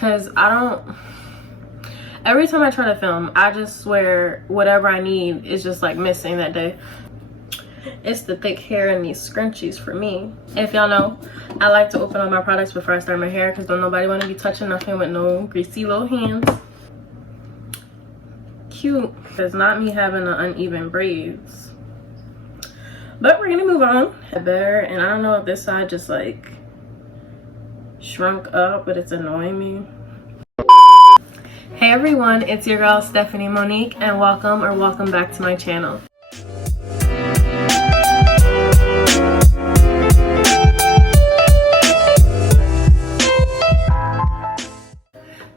because every time I try to film, I just swear whatever I need is just like missing that day. It's the thick hair and these scrunchies for me. If y'all know, I like to open all my products before I start my hair because don't nobody want to be touching nothing with no greasy little hands. Cute. It's not me having the uneven braids. But we're gonna move on. Better, and I don't know if this side just like shrunk up, but it's annoying me. Hey everyone, it's your girl Stephanie Monique, and welcome back to my channel.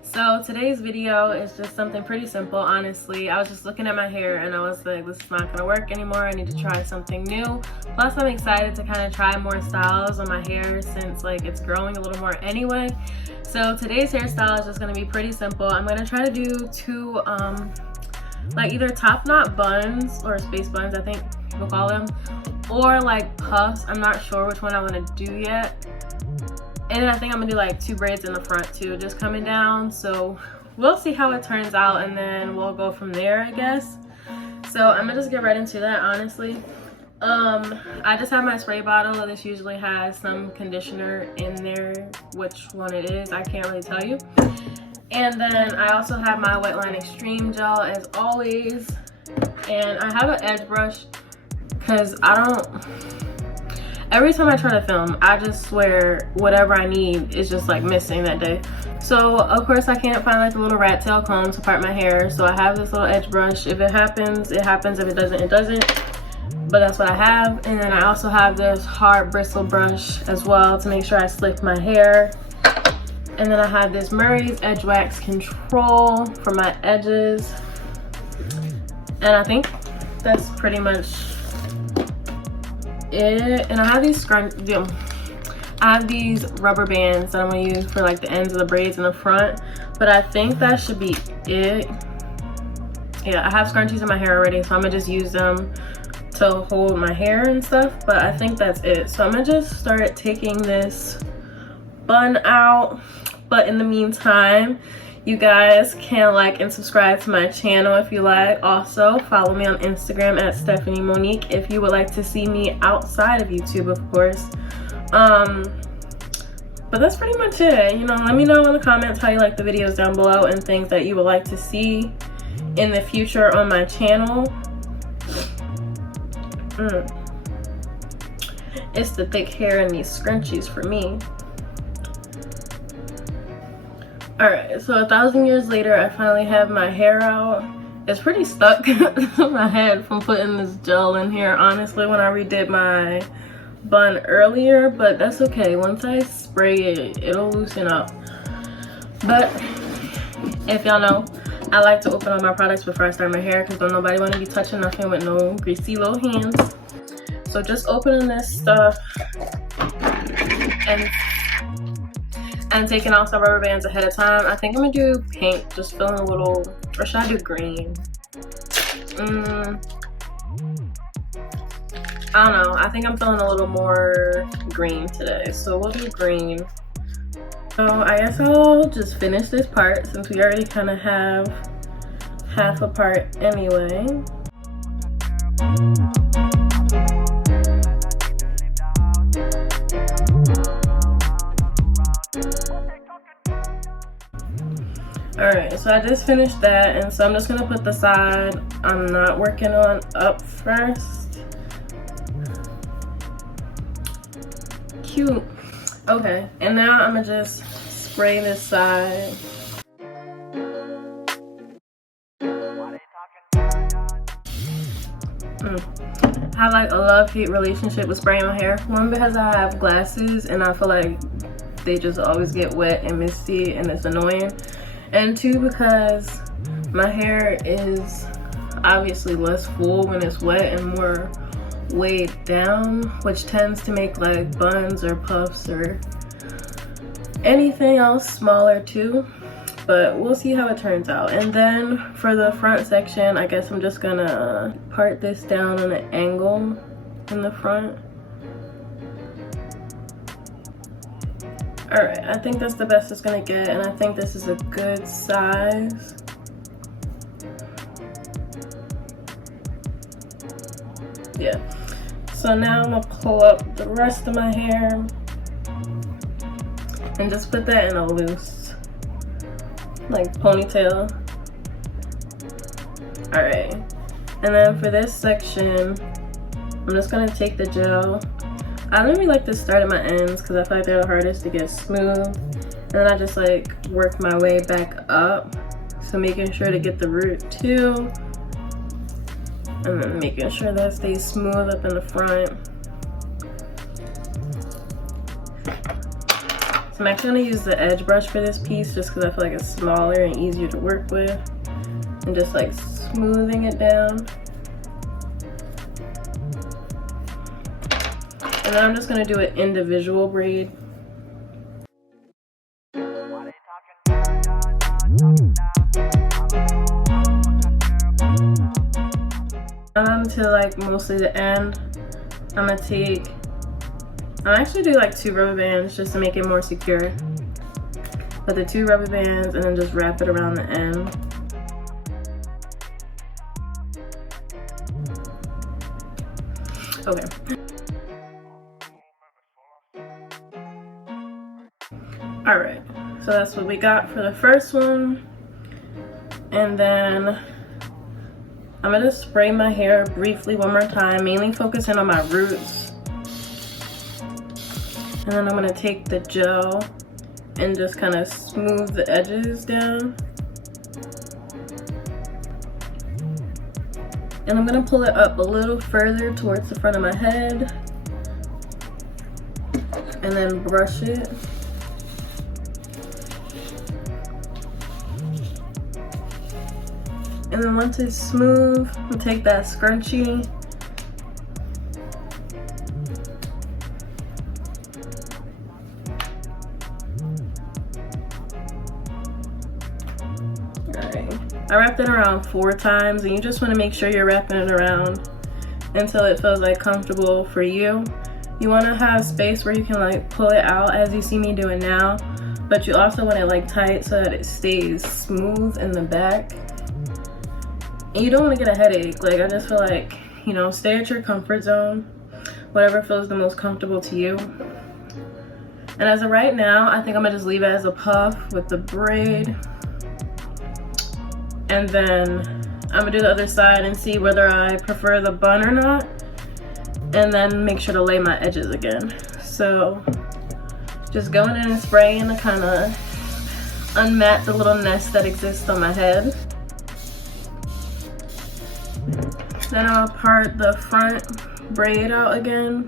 So today's video is just something pretty simple, honestly. I was just looking at my hair and I was like, this is not gonna work anymore. I need to try something new. Plus I'm excited to kind of try more styles on my hair since like it's growing a little more anyway. So today's hairstyle is just gonna be pretty simple. I'm gonna try to do two like either top knot buns or space buns, I think we'll call them, or like puffs. I'm not sure which one I want to do yet. And then I think I'm gonna do like two braids in the front too, just coming down. So we'll see how it turns out and then we'll go from there, I guess. So I'm gonna just get right into that, honestly. I just have my spray bottle. This usually has some conditioner in there. Which one it is, I can't really tell you. And then I also have my Wet Line Extreme Gel as always. And I have an edge brush because every time I try to film, I just swear whatever I need is just like missing that day. So of course I can't find like a little rat tail comb to part my hair. So I have this little edge brush. If it happens, it happens. If it doesn't, it doesn't. But that's what I have. And then I also have this hard bristle brush as well to make sure I slick my hair. And then I have this Murray's Edge Wax Control for my edges. And I think that's pretty much it. And I have these rubber bands that I'm gonna use for like the ends of the braids in the front, but I think that should be it. Yeah, I have scrunchies in my hair already, so I'm gonna just use them to hold my hair and stuff, but I think that's it. So I'm gonna just start taking this bun out. But in the meantime, you guys can like and subscribe to my channel if you like. Also, follow me on Instagram at Stephanie Monique if you would like to see me outside of YouTube, of course. But that's pretty much it. You know, let me know in the comments how you like the videos down below and things that you would like to see in the future on my channel. It's the thick hair and these scrunchies for me. Alright, so 1,000 years later, I finally have my hair out. It's pretty stuck to my head from putting this gel in here, honestly, when I redid my bun earlier, but that's okay. Once I spray it, it'll loosen up. But if y'all know, I like to open all my products before I start my hair because don't nobody want to be touching nothing with no greasy little hands. So just opening this stuff and taking off some rubber bands ahead of time. I think I'm gonna do pink, just feeling a little, or should I do green? I don't know. I think I'm feeling a little more green today, so we'll do green. So I guess I'll just finish this part since we already kind of have half a part anyway. Alright, so I just finished that, and so I'm just gonna put the side I'm not working on up first. Cute. Okay, and now I'm gonna just spray this side. I have like a love-hate relationship with spraying my hair. One, because I have glasses and I feel like they just always get wet and misty and it's annoying. And two, because my hair is obviously less full when it's wet and more weighed down, which tends to make like buns or puffs or anything else smaller too. But we'll see how it turns out. And then for the front section, I guess I'm just gonna part this down on an angle in the front. Alright, I think that's the best it's gonna get, and I think this is a good size. Yeah. So now I'm gonna pull up the rest of my hair and just put that in a loose, like, ponytail. Alright. And then for this section, I'm just gonna take the gel. I don't really like to start at my ends because I feel like they're the hardest to get smooth. And then I just like work my way back up. So making sure to get the root too. And then making sure that stays smooth up in the front. So I'm actually gonna use the edge brush for this piece just because I feel like it's smaller and easier to work with. And just like smoothing it down. And then I'm just gonna do an individual braid. To like mostly the end, I'm actually do like 2 rubber bands just to make it more secure. But the 2 rubber bands and then just wrap it around the end. Okay. Alright, so that's what we got for the first one. And then I'm gonna spray my hair briefly one more time, mainly focusing on my roots. And then I'm gonna take the gel and just kind of smooth the edges down. And I'm gonna pull it up a little further towards the front of my head. And then brush it. And then once it's smooth, we'll take that scrunchie I wrapped it around 4 times, and you just want to make sure you're wrapping it around until it feels like comfortable for you. You want to have space where you can like pull it out as you see me doing now, but you also want it like tight so that it stays smooth in the back. And you don't want to get a headache. Like, I just feel like, you know, stay at your comfort zone, whatever feels the most comfortable to you. And as of right now, I think I'm gonna just leave it as a puff with the braid. And then I'm gonna do the other side and see whether I prefer the bun or not. And then make sure to lay my edges again. So just going in and spraying to kind of unmat the little nest that exists on my head. Then I'll part the front braid out again.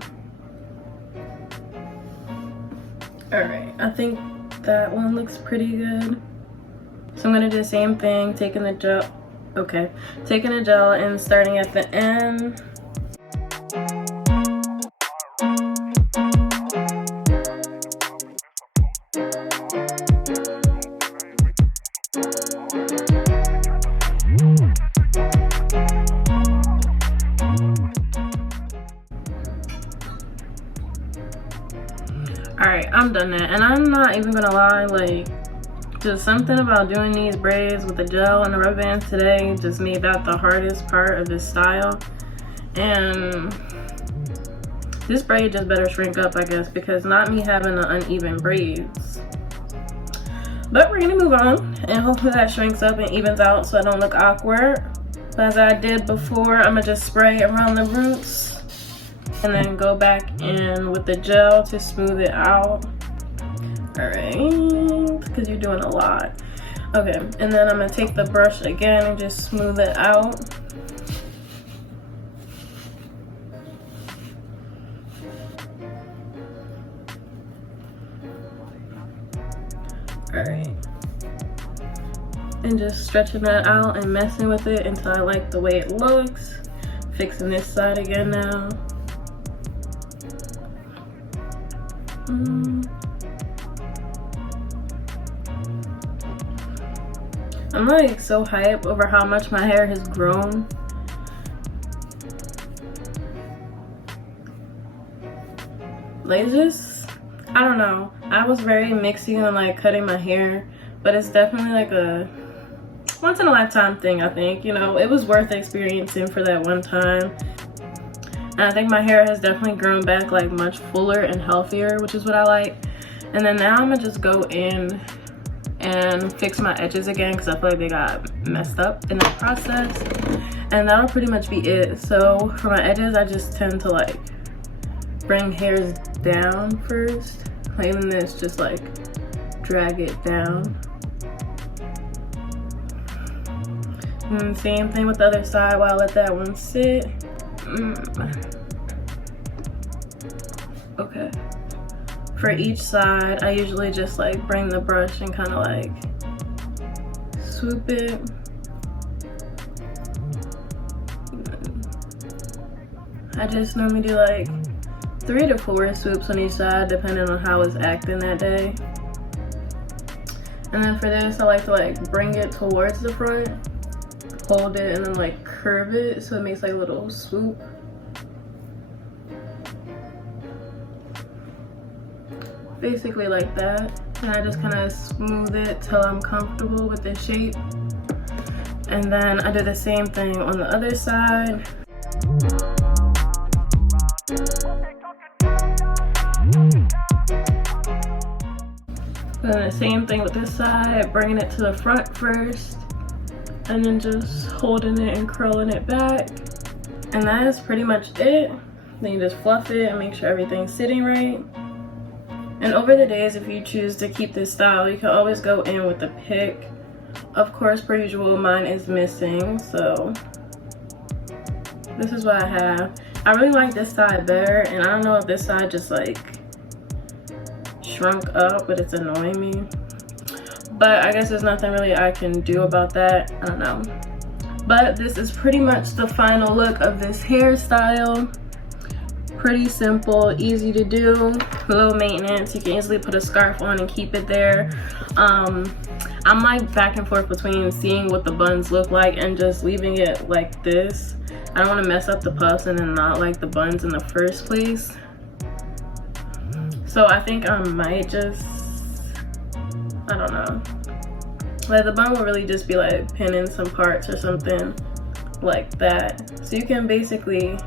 Alright, I think that one looks pretty good. So I'm gonna do the same thing, taking the gel and starting at the end. Alright, I'm done that, and I'm not even gonna lie, like, just something about doing these braids with the gel and the rubber bands today just made that the hardest part of this style. And this braid just better shrink up, I guess, because not me having the uneven braids. But we're gonna move on, and hopefully that shrinks up and evens out so I don't look awkward. But as I did before, I'm gonna just spray around the roots and then go back in with the gel to smooth it out. Alright, because you're doing a lot. Okay, and then I'm gonna take the brush again and just smooth it out. Alright. And just stretching that out and messing with it until I like the way it looks. Fixing this side again now. I'm like so hyped over how much my hair has grown. Like, just, I don't know. I was very mixy on like cutting my hair, but it's definitely like a once in a lifetime thing. I think, you know, it was worth experiencing for that one time. And I think my hair has definitely grown back like much fuller and healthier, which is what I like. And then now I'm gonna just go in and fix my edges again because I feel like they got messed up in that process. And that'll pretty much be it. So for my edges, I just tend to like bring hairs down first, and then this just like drag it down. And same thing with the other side while I let that one sit. Okay. For each side, I usually just like bring the brush and kind of like swoop it. I just normally do like 3 to 4 swoops on each side depending on how it's acting that day. And then for this, I like to like bring it towards the front, hold it, and then like curve it so it makes like a little swoop. Basically like that. And I just kind of smooth it till I'm comfortable with the shape. And then I do the same thing on the other side. And then the same thing with this side, bringing it to the front first, and then just holding it and curling it back. And that is pretty much it. Then you just fluff it and make sure everything's sitting right. And over the days, if you choose to keep this style, you can always go in with a pick. Of course, per usual, mine is missing, so this is what I have. I really like this side better, and I don't know if this side just like shrunk up, but it's annoying me. But I guess there's nothing really I can do about that. I don't know. But this is pretty much the final look of this hairstyle. Pretty simple, easy to do, low maintenance. You can easily put a scarf on and keep it there. I'm like back and forth between seeing what the buns look like and just leaving it like this. I don't want to mess up the puffs and then not like the buns in the first place. So I think I might just, I don't know. Like the bun will really just be like pinning some parts or something like that. So you can basically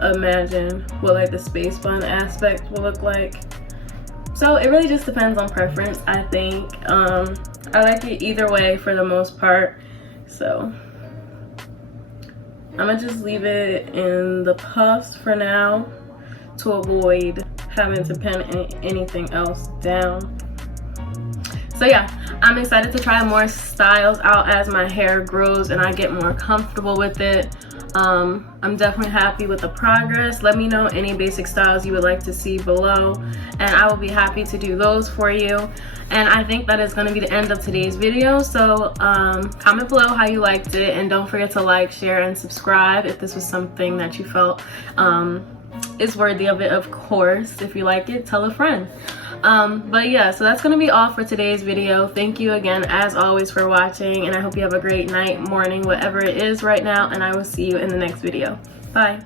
imagine what like the space bun aspect will look like. So it really just depends on preference, I think. I like it either way for the most part. So I'm gonna just leave it in the puffs for now to avoid having to pin anything else down. So yeah, I'm excited to try more styles out as my hair grows and I get more comfortable with it. I'm definitely happy with the progress. Let me know any basic styles you would like to see below, and I will be happy to do those for you. And I think that is going to be the end of today's video. So comment below how you liked it, and don't forget to like, share, and subscribe if this was something that you felt is worthy of it. Of course, if you like it, tell a friend. But yeah, so that's gonna be all for today's video. Thank you again as always for watching, and I hope you have a great night, morning, whatever it is right now, and I will see you in the next video. Bye.